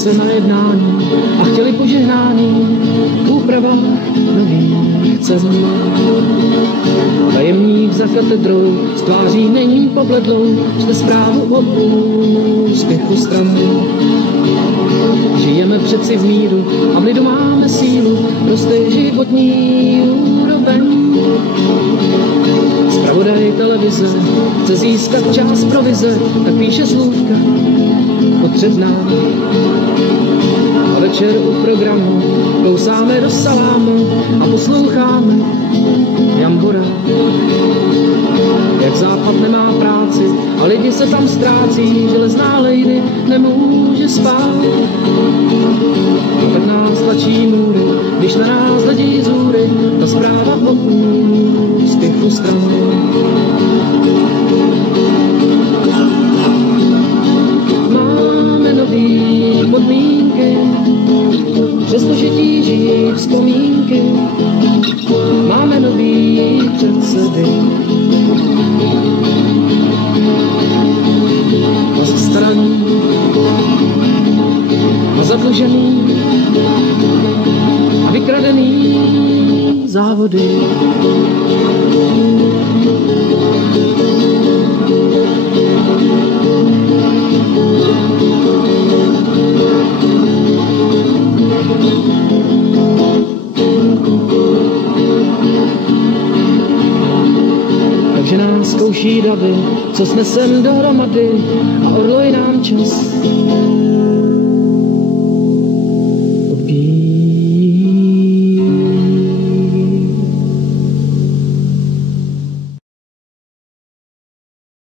se na jednání a chtěli požehnání v úpravách nových cen. Tajemník za katedrou s tváří není pobledlou, čte zprávu o úspěchu strany. Žijeme přeci v míru a v lidu máme sílu, prostě životní úroveň. Zpravodaj televize chce získat část provize, tak píše slůvka potřebná. A večer u programu kousáme do salámu a posloucháme Jambora. Jak západ nemá práci a lidi se tam ztrácí, železná lady nemůže spát. A tak nás tlačí můry, když na nás hledí zůry, ta zpráva o úspěchu strany. Máme nový podmínky, přestože tíží vzpomínky. Máme nový předsedy a zastaraný a zadlužený a vykradený závody. Takže nás zkouší davy, co snesem dohromady a orloj nám čas